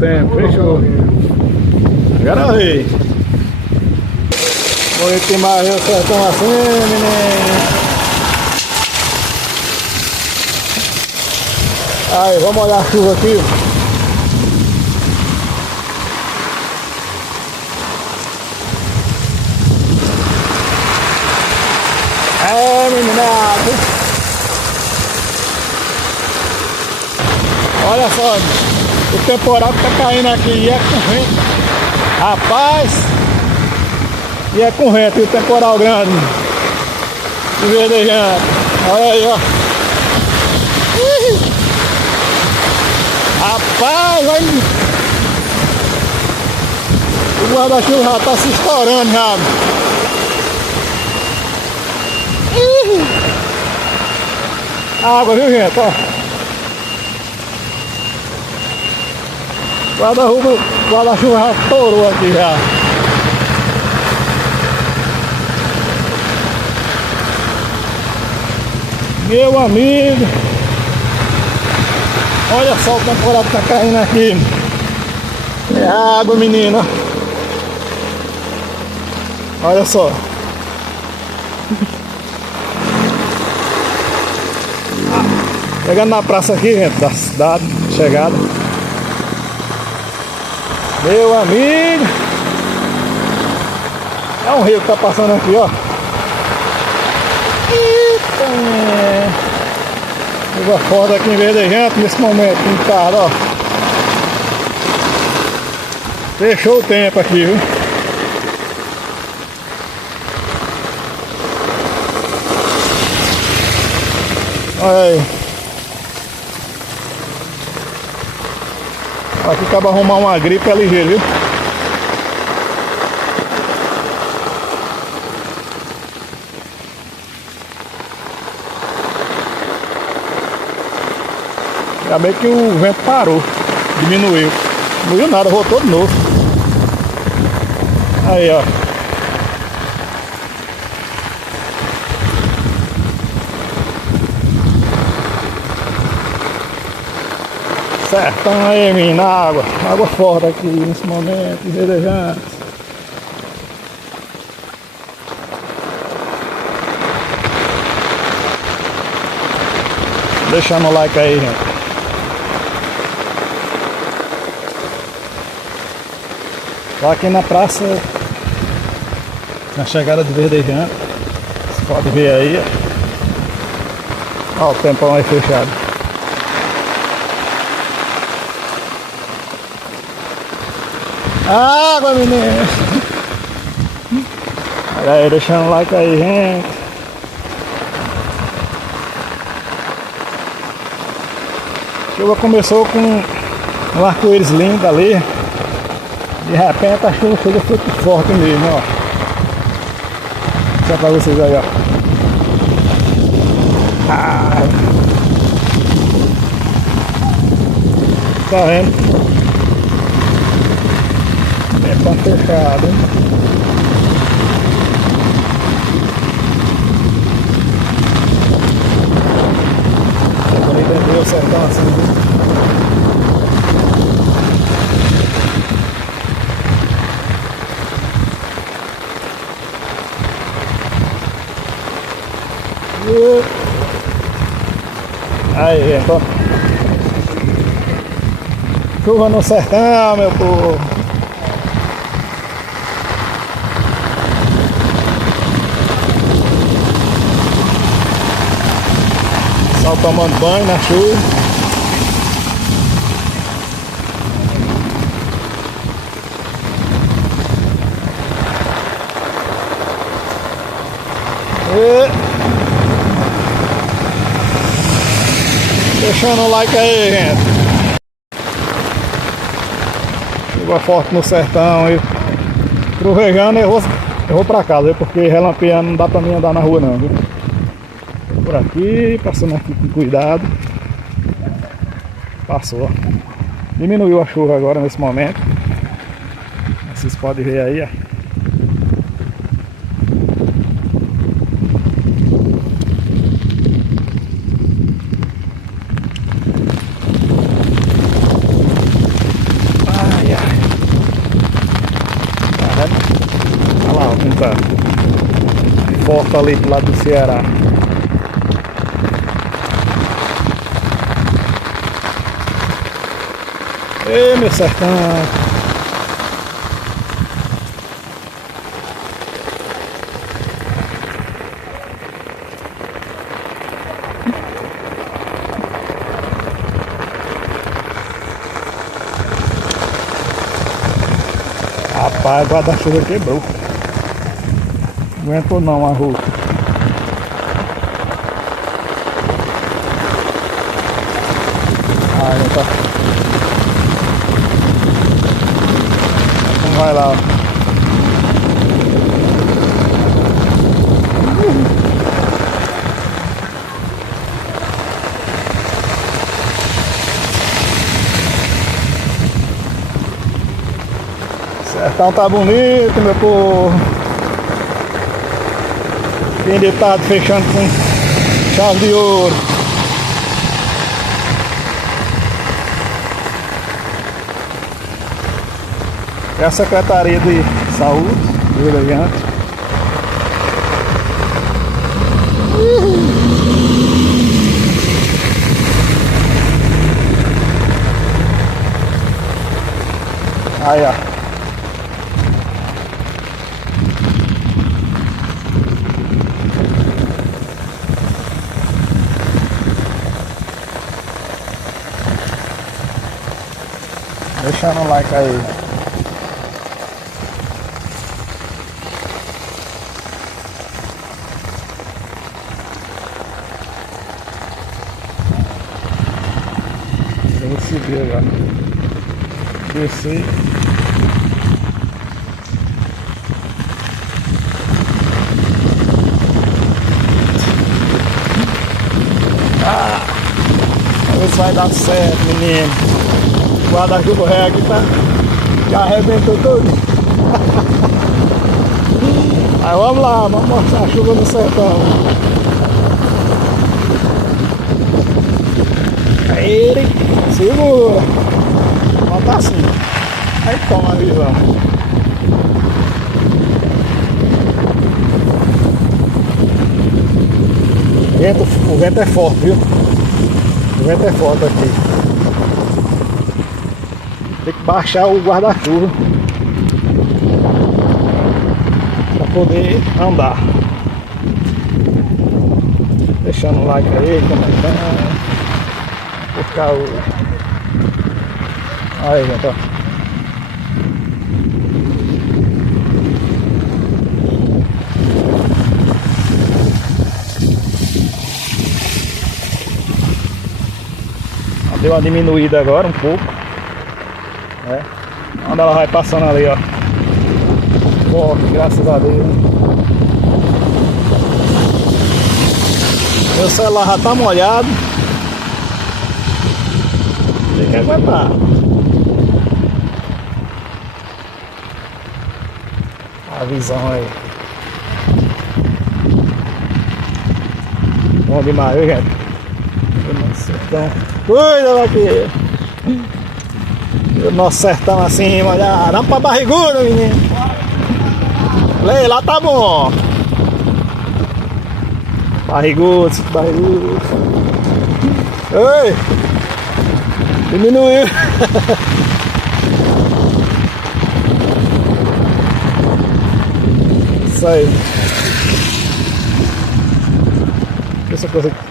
tempo, fechou. Agora aí. Noite mais o sertão assim, menino. Aí, vamos olhar a chuva aqui. É, meninada. Olha só, o temporal que tá caindo aqui e é com vento. Rapaz, e é com vento e o temporal grande. E verdejante. Olha aí, ó. Rapaz, vai. O guarda-chuva já tá se estourando já. Água, viu, gente? Ó. Guarda-chuva já estourou aqui já. Meu amigo. Olha só o temporal que tá caindo aqui. É água, menina. Olha só. Chegando na praça aqui, gente, da cidade, chegada. Meu amigo. É um rio que tá passando aqui, ó. Eita. Chuva foda aqui em Verdejante nesse momento, pintado, ó. Fechou o tempo aqui, viu? Olha aí. Aqui acaba arrumar uma gripe é ligeiro, viu? Ainda bem que o vento parou, diminuiu. Não viu nada, voltou de novo. Aí, ó. Sertão aí, menina, água forte aqui nesse momento, verdejante. Deixando o like aí, gente. Lá aqui na praça, na chegada de Verdejante, você pode ver aí, ó. Ó, o tempão aí fechado. Água, menino! Olha aí, deixando o like aí, gente. A chuva começou com um arco-íris lindo ali. De repente a chuva chega muito forte mesmo, ó. Só pra vocês aí, ó. Ah. Tá vendo? Tá fechado, hein? É bonito ver o sertão assim, viu? Aí, então. Chuva no sertão, meu povo. Só tomando banho na chuva. Deixando o like aí, gente. Chuva forte no sertão aí. Trovejando, eu vou pra casa, viu? Porque relampeando não dá pra mim andar na rua não, viu? Por aqui, passando aqui com cuidado. Passou. Diminuiu a chuva agora nesse momento. Vocês podem ver aí, ó. lá como tá. Forte ali pro lado do Ceará. Ei, meu sertão. Rapaz, o guarda-chuva quebrou. Não aguentou não a rua. Ah, não tá. Então vai lá. Sertão tá bonito, meu povo. Fim de tarde fechando com chave de ouro. É a Secretaria de Saúde, Rio Grande. Aí, ó. Deixando o like aí. Eu vou subir agora. Descer. Vamos ver se vai dar certo, menino. O guarda-chuva ré aqui tá, já arrebentou todo. Aí vamos lá, vamos mostrar a chuva no sertão. Aí, segura. Bota assim. Aí toma a visão. O vento é forte, viu? O vento é forte aqui. Tem que baixar o guarda-chuva para poder andar. Deixando o like aí, comentando. Buscar o... Aí, gente, ó. Deu uma diminuída agora um pouco. É. Onde ela vai passando ali, ó. Forte, graças a Deus. Meu celular já tá molhado. Tem que aguentar. A visão aí. Bom demais, viu, gente? Sertão. Cuida daqui. O nosso sertão assim, olha. Dá pra barriguda, menino. Lê, lá tá bom. Barrigudo, barrigudo. Ei! Diminuiu. Isso aí. Essa coisa aqui.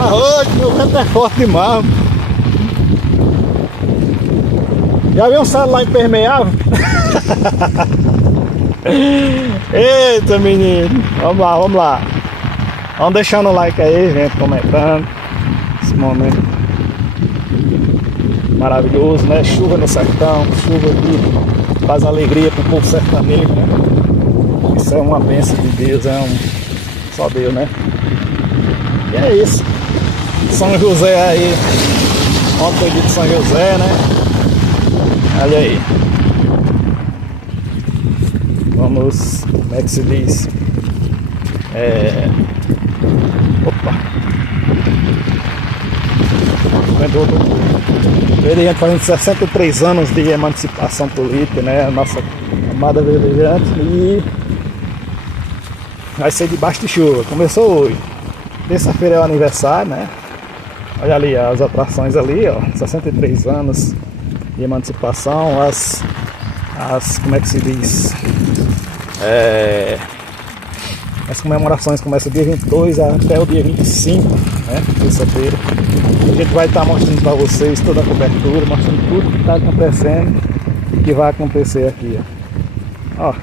Arroz, meu vento é forte demais. Já viu um celular impermeável? Eita, menino. Vamos lá, vamos lá. Vamos deixando o like aí, gente, comentando. Esse momento maravilhoso, né? Chuva no sertão, chuva aqui faz alegria pro povo sertanejo, né? Isso é uma bênção de Deus, só Deus, né? E é isso. São José aí. Ontem foi de São José, né? Olha aí. Vamos vamos, como é que se diz? Opa! Verdejante fazendo 63 anos de emancipação política, né? A nossa amada Verdejante, e vai ser debaixo de chuva. Começou hoje. Terça-feira é o aniversário, né? Olha ali as atrações ali, ó. 63 anos de emancipação, as como é que se diz? As comemorações começam dia 22 até o dia 25, né? Terça-feira. A gente vai estar mostrando para vocês toda a cobertura, mostrando tudo que está acontecendo e que vai acontecer aqui, ó.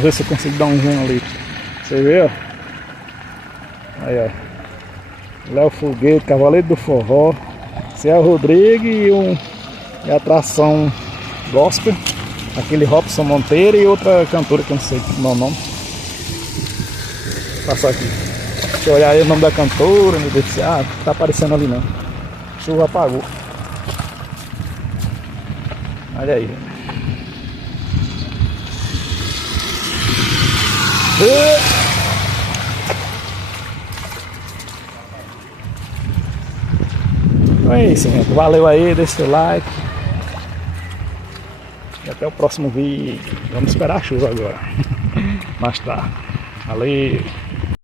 Ver se eu consigo dar um zoom ali. Você vê, ó? Aí, ó. Léo Foguete, Cavaleiro do Forró, Céu Rodrigues e a atração gospel, aquele Robson Monteiro e outra cantora que eu não sei o nome. Passar aqui. Deixa eu olhar aí o nome da cantora, meu Deus do céu. Tá aparecendo ali não. Chuva apagou. Olha aí. Então é isso, gente. Valeu aí, deixa seu like. E até o próximo vídeo. Vamos esperar a chuva agora. Mais tarde. Valeu.